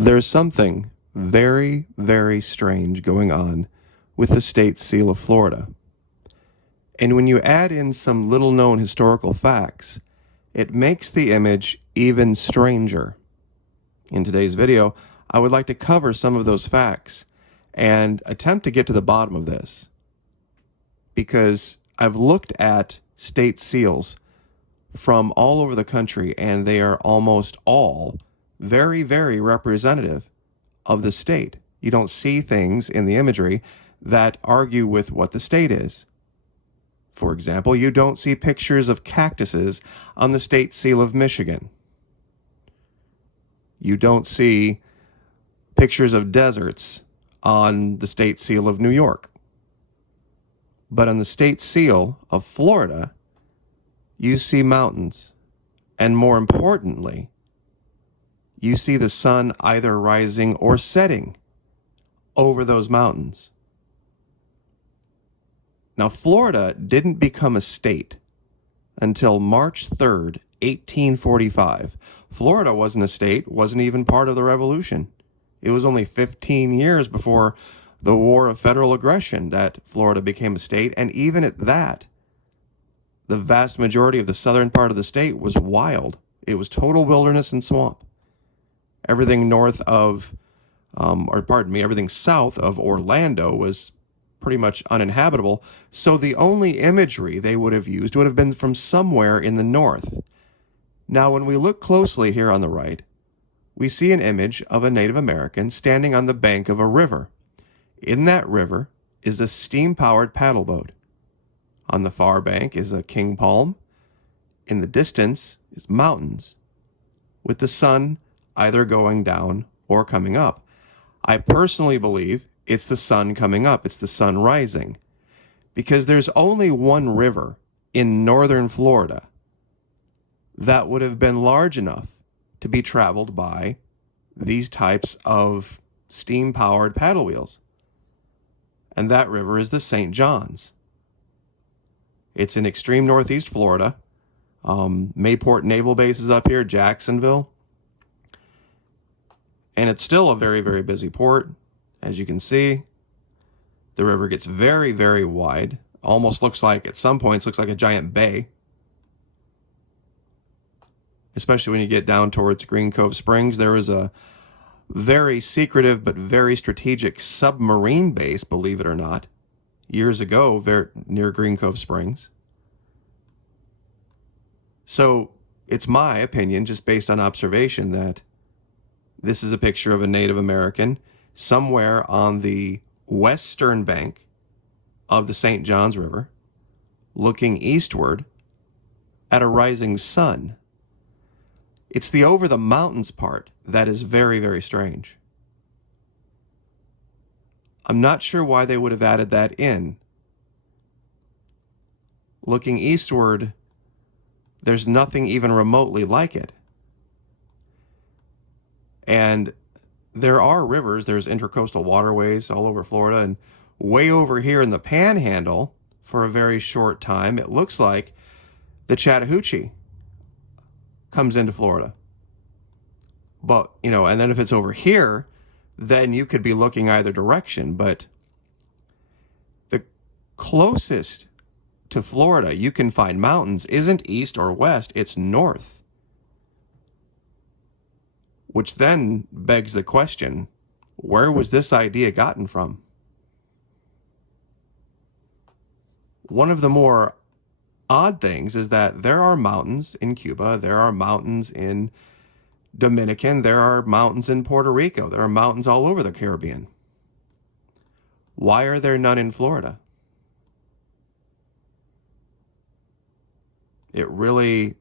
There's something very, very strange going on with the state seal of Florida. And when you add in some little known historical facts, it makes the image even stranger. In today's video, I would like to cover some of those facts and attempt to get to the bottom of this. Because I've looked at state seals from all over the country, and they are almost all very, very representative of the state. You don't see things in the imagery that argue with what the state is. For example, you don't see pictures of cactuses on the state seal of Michigan. You don't see pictures of deserts on the state seal of New York. But on the state seal of Florida, you see mountains. And more importantly, you see the sun either rising or setting over those mountains. Now, Florida didn't become a state until March 3rd, 1845. Florida wasn't a state, wasn't even part of the Revolution. It was only 15 years before the War of Federal Aggression that Florida became a state, and even at that, the vast majority of the southern part of the state was wild. It was total wilderness and swamp. Everything everything south of Orlando was pretty much uninhabitable, so the only imagery they would have used would have been from somewhere in the north. Now, when we look closely here on the right, we see an image of a Native American standing on the bank of a river. In that river is a steam-powered paddle boat. On the far bank is a king palm. In the distance is mountains, with the sun either going down or coming up. I personally believe it's the sun coming up, it's the sun rising, because there's only one river in northern Florida that would have been large enough to be traveled by these types of steam-powered paddle wheels. And that river is the St. Johns. It's in extreme northeast Florida. Mayport Naval Base is up here, Jacksonville. And it's still a very, very busy port. As you can see, the river gets very, very wide. Almost looks like, at some points, looks like a giant bay. Especially when you get down towards Green Cove Springs. There is a very secretive but very strategic submarine base, believe it or not, years ago near Green Cove Springs. So it's my opinion, just based on observation, that this is a picture of a Native American somewhere on the western bank of the St. Johns River, looking eastward at a rising sun. It's the over the mountains part that is very, very strange. I'm not sure why they would have added that in. Looking eastward, there's nothing even remotely like it. And there are rivers, there's intercoastal waterways all over Florida, and way over here in the Panhandle, for a very short time, it looks like the Chattahoochee comes into Florida. But, and then if it's over here, then you could be looking either direction. But the closest to Florida you can find mountains isn't east or west, it's north. Which then begs the question, where was this idea gotten from? One of the more odd things is that there are mountains in Cuba, there are mountains in Dominican, there are mountains in Puerto Rico, there are mountains all over the Caribbean. Why are there none in Florida? It really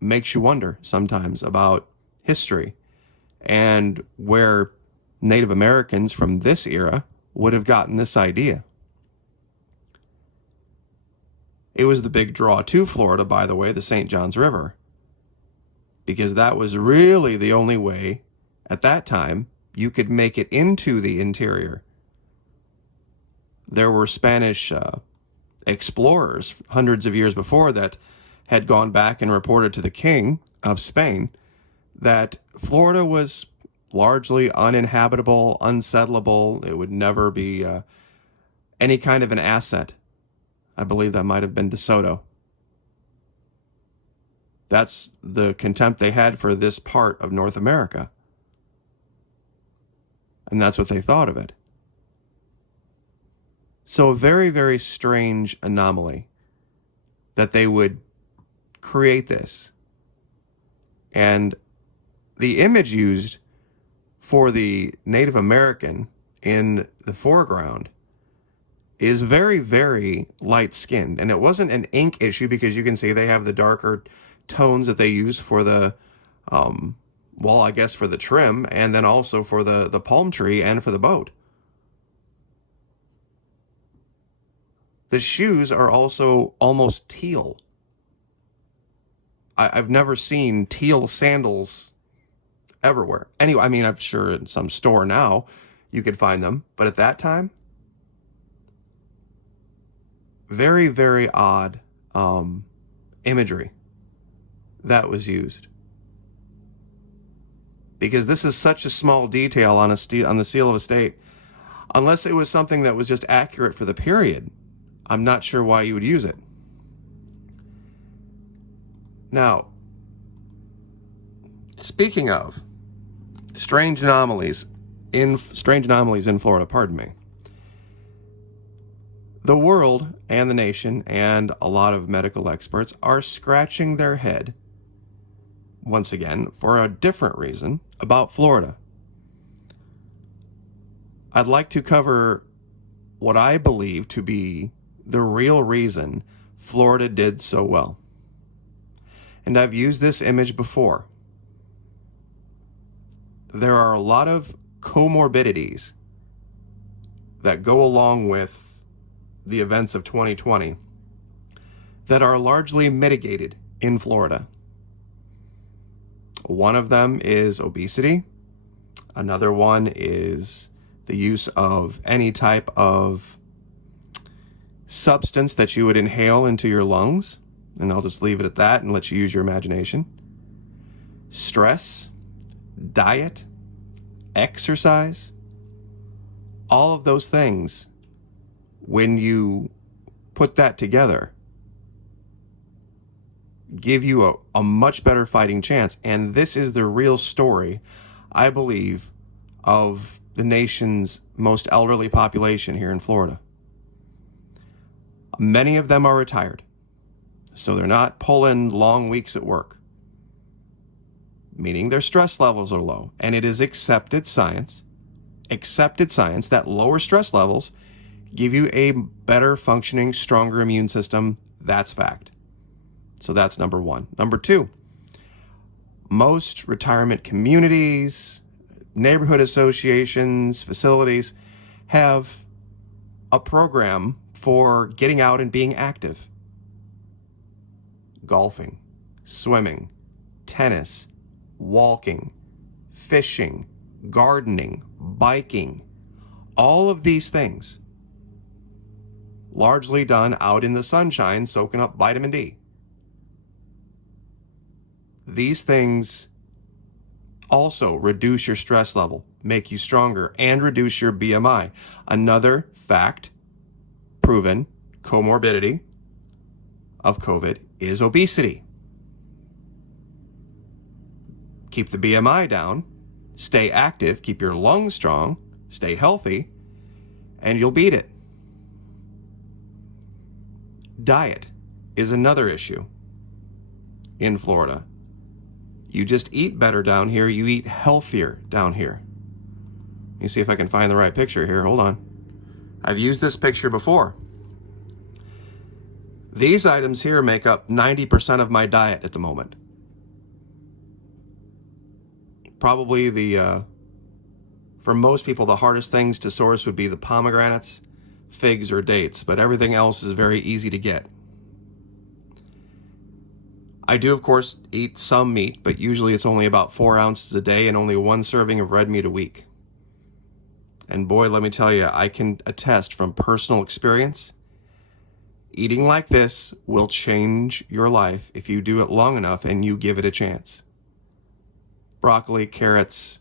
makes you wonder sometimes about history and where Native Americans from this era would have gotten this idea. It was the big draw to Florida, by the way, the St. Johns River, because that was really the only way at that time you could make it into the interior. There were Spanish explorers hundreds of years before that had gone back and reported to the king of Spain that Florida was largely uninhabitable, unsettlable. It would never be any kind of an asset. I believe that might have been DeSoto. That's the contempt they had for this part of North America. And that's what they thought of it. So a very, very strange anomaly that they would create this. And the image used for the Native American in the foreground is very, very light-skinned. And it wasn't an ink issue, because you can see they have the darker tones that they use for the, well, I guess for the trim, and then also for the palm tree and for the boat. The shoes are also almost teal. I've never seen teal sandals everywhere. Anyway, I mean, I'm sure in some store now you could find them, but at that time, very, very odd imagery that was used. Because this is such a small detail on the seal of a state. Unless it was something that was just accurate for the period, I'm not sure why you would use it. Now, speaking of strange anomalies in Florida, pardon me. The world and the nation and a lot of medical experts are scratching their head, once again, for a different reason, about Florida. I'd like to cover what I believe to be the real reason Florida did so well. And I've used this image before. There are a lot of comorbidities that go along with the events of 2020 that are largely mitigated in Florida. One of them is obesity. Another one is the use of any type of substance that you would inhale into your lungs. And I'll just leave it at that and let you use your imagination. Stress, diet, exercise, all of those things, when you put that together, give you a much better fighting chance. And this is the real story, I believe, of the nation's most elderly population here in Florida. Many of them are retired, so they're not pulling long weeks at work, meaning their stress levels are low. And it is accepted science that lower stress levels give you a better functioning, stronger immune system. That's fact. So that's number one. Number two, most retirement communities, neighborhood associations, facilities have a program for getting out and being active. Golfing, swimming, tennis, walking, fishing, gardening, biking, all of these things largely done out in the sunshine, soaking up vitamin D. These things also reduce your stress level, make you stronger, and reduce your BMI. Another fact, proven comorbidity of COVID is obesity. Keep the BMI down, stay active, keep your lungs strong, stay healthy, and you'll beat it. Diet is another issue in Florida. You just eat better down here. You eat healthier down here. Let me see if I can find the right picture here. Hold on. I've used this picture before. These items here make up 90% of my diet at the moment. Probably for most people, the hardest things to source would be the pomegranates, figs, or dates, but everything else is very easy to get. I do, of course, eat some meat, but usually it's only about 4 ounces a day and only 1 serving of red meat a week. And boy, let me tell you, I can attest from personal experience, eating like this will change your life if you do it long enough and you give it a chance. Broccoli, carrots,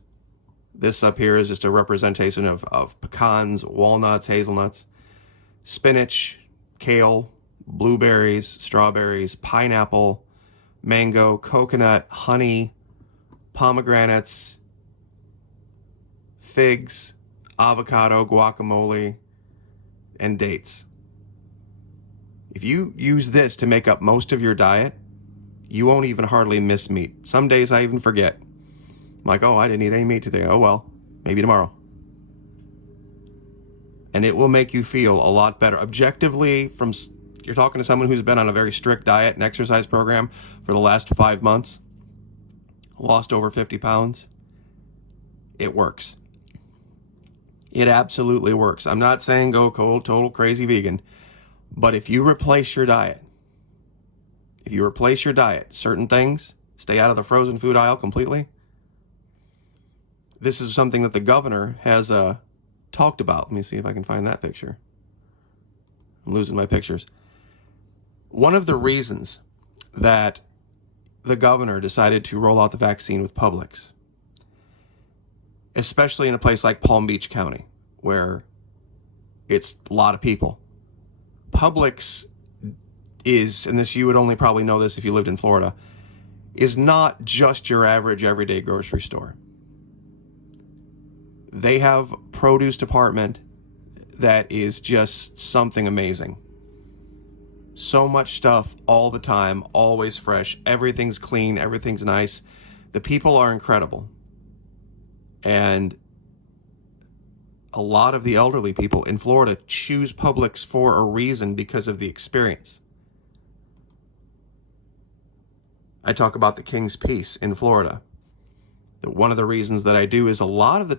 This up here is just a representation of pecans, walnuts, hazelnuts, spinach, kale, blueberries, strawberries, pineapple, mango, coconut, honey, pomegranates, figs, avocado, guacamole, and dates. If you use this to make up most of your diet, you won't even hardly miss meat. Some days I even forget. I'm like, oh, I didn't eat any meat today. Oh, well, maybe tomorrow. And it will make you feel a lot better. Objectively, you're talking to someone who's been on a very strict diet and exercise program for the last 5 months, lost over 50 pounds. It works. It absolutely works. I'm not saying go cold, total crazy vegan, but if you replace your diet, certain things, stay out of the frozen food aisle completely. This is something that the governor has talked about. Let me see if I can find that picture. I'm losing my pictures. One of the reasons that the governor decided to roll out the vaccine with Publix, especially in a place like Palm Beach County, where it's a lot of people. Publix is, and this you would only probably know this if you lived in Florida, is not just your average everyday grocery store. They have produce department that is just something amazing. So much stuff all the time, always fresh. Everything's clean, everything's nice. The people are incredible. And a lot of the elderly people in Florida choose Publix for a reason, because of the experience. I talk about the King's Peace in Florida. One of the reasons that I do is a lot of the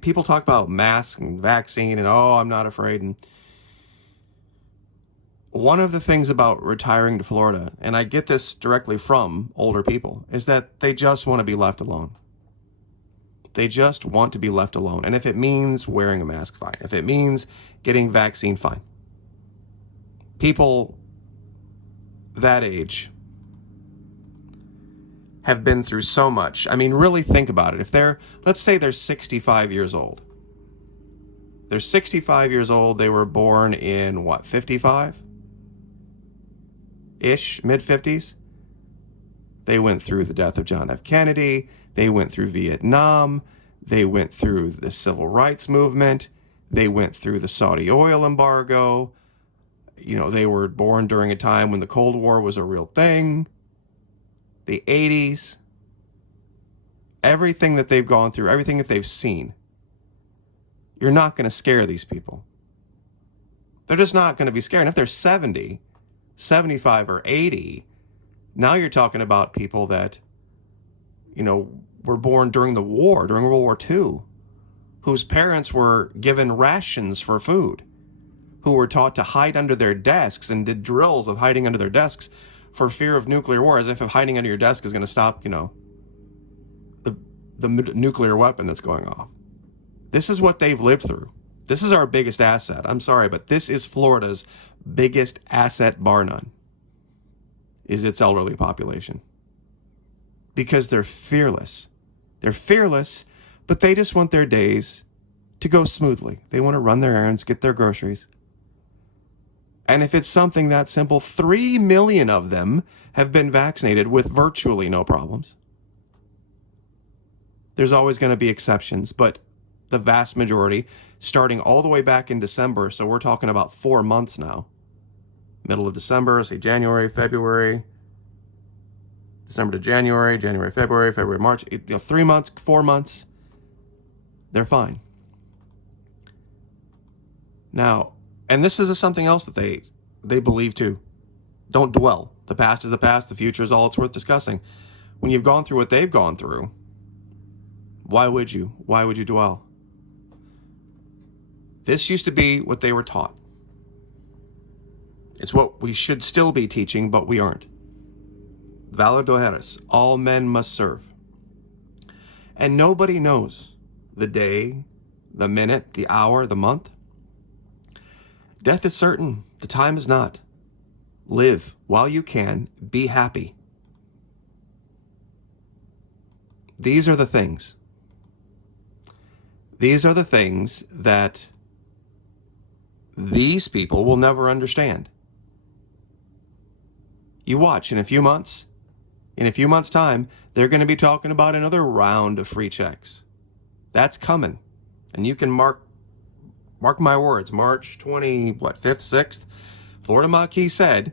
people talk about masks and vaccine and, oh, I'm not afraid. And one of the things about retiring to Florida, and I get this directly from older people, is that they just want to be left alone. They just want to be left alone. And if it means wearing a mask, fine. If it means getting vaccine, fine. People that age have been through so much. I mean, really think about it. If let's say they're 65 years old. They're 65 years old. They were born in what, 55-ish, mid-50s? They went through the death of John F. Kennedy. They went through Vietnam. They went through the civil rights movement. They went through the Saudi oil embargo. They were born during a time when the Cold War was a real thing. The 80s. Everything that they've gone through, everything that they've seen. You're not going to scare these people. They're just not going to be scared. And if they're 70, 75, or 80, now you're talking about people that, were born during the war, during World War II, whose parents were given rations for food, who were taught to hide under their desks and did drills of hiding under their desks for fear of nuclear war, as if hiding under your desk is going to stop, the nuclear weapon that's going off. This is what they've lived through. This is our biggest asset. I'm sorry, but this is Florida's biggest asset, bar none, is its elderly population. Because they're fearless. They're fearless, but they just want their days to go smoothly. They want to run their errands, get their groceries. And if it's something that simple, 3 million of them have been vaccinated with virtually no problems. There's always going to be exceptions, but the vast majority, starting all the way back in December, so we're talking about 4 months now. Middle of December, say January, February, December to January, January, February, March, 3 months, 4 months, they're fine. Now, and this is something else that they believe too. Don't dwell. The past is the past. The future is all it's worth discussing. When you've gone through what they've gone through, why would you? Why would you dwell? This used to be what they were taught. It's what we should still be teaching, but we aren't. Valor doheres, all men must serve. And nobody knows the day, the minute, the hour, the month. Death is certain. The time is not. Live while you can. Be happy. These are the things. These are the things that these people will never understand. You watch in a few months, time, they're going to be talking about another round of free checks. That's coming. And you can mark my words, March 5th, 6th, Florida Maquis said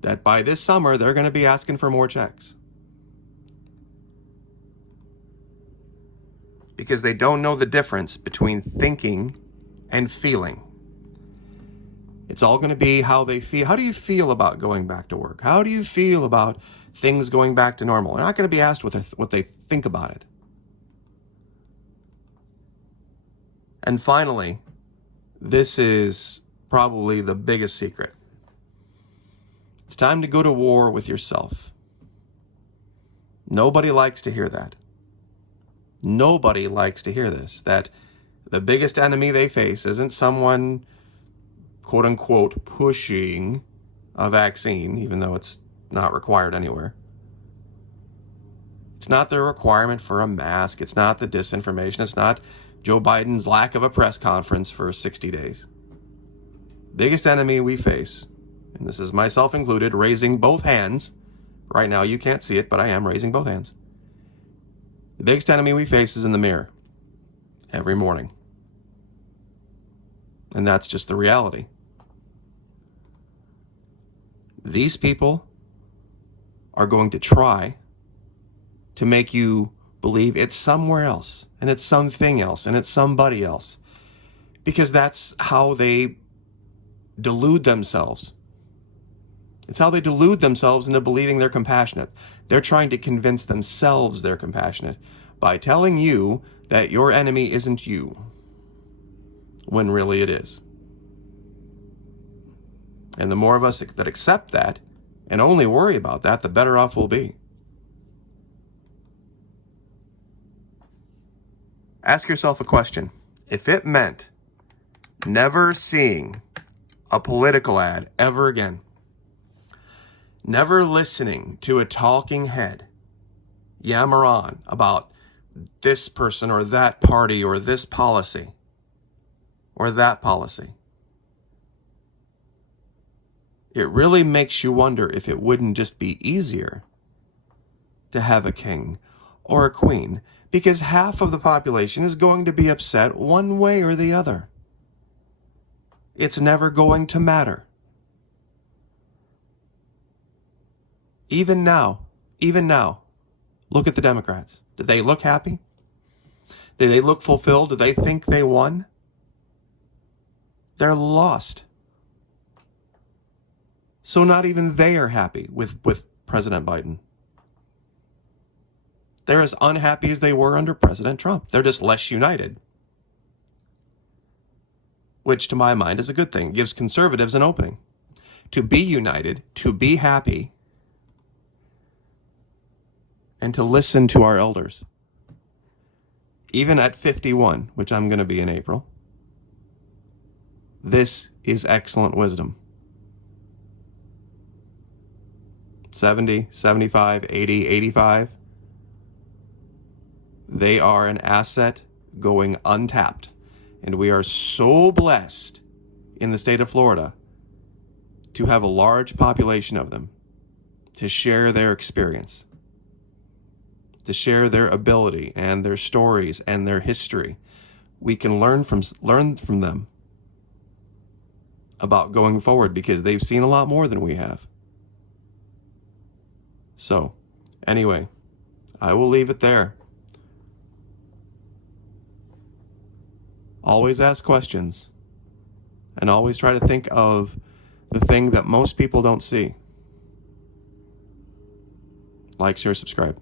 that by this summer, they're going to be asking for more checks. Because they don't know the difference between thinking and feeling. It's all going to be how they feel. How do you feel about going back to work? How do you feel about things going back to normal? They're not going to be asked what they think about it. And finally, this is probably the biggest secret. It's time to go to war with yourself. Nobody likes to hear that. Nobody likes to hear this, that the biggest enemy they face isn't someone, quote unquote, pushing a vaccine, even though it's not required anywhere. It's not the requirement for a mask. It's not the disinformation. It's not Joe Biden's lack of a press conference for 60 days. Biggest enemy we face, and this is myself included, raising both hands. Right now you can't see it, but I am raising both hands. The biggest enemy we face is in the mirror every morning. And that's just the reality. These people are going to try to make you believe it's somewhere else, and it's something else, and it's somebody else. Because that's how they delude themselves. It's how they delude themselves into believing they're compassionate. They're trying to convince themselves they're compassionate by telling you that your enemy isn't you, when really it is. And the more of us that accept that and only worry about that, the better off we'll be. Ask yourself a question. If it meant never seeing a political ad ever again, never listening to a talking head yammer on about this person or that party or this policy or that policy, it really makes you wonder if it wouldn't just be easier to have a king or a queen, because half of the population is going to be upset one way or the other. It's never going to matter. Even now, look at the Democrats. Did they look happy? Did they look fulfilled? Do they think they won? They're lost. So not even they are happy with President Biden. They're as unhappy as they were under President Trump. They're just less united. Which, to my mind, is a good thing. It gives conservatives an opening to be united, to be happy, and to listen to our elders. Even at 51, which I'm going to be in April, this is excellent wisdom. 70, 75, 80, 85. They are an asset going untapped. And we are so blessed in the state of Florida to have a large population of them, to share their experience, to share their ability and their stories and their history. We can learn from them about going forward because they've seen a lot more than we have. So, anyway, I will leave it there. Always ask questions, and always try to think of the thing that most people don't see. Like, share, subscribe.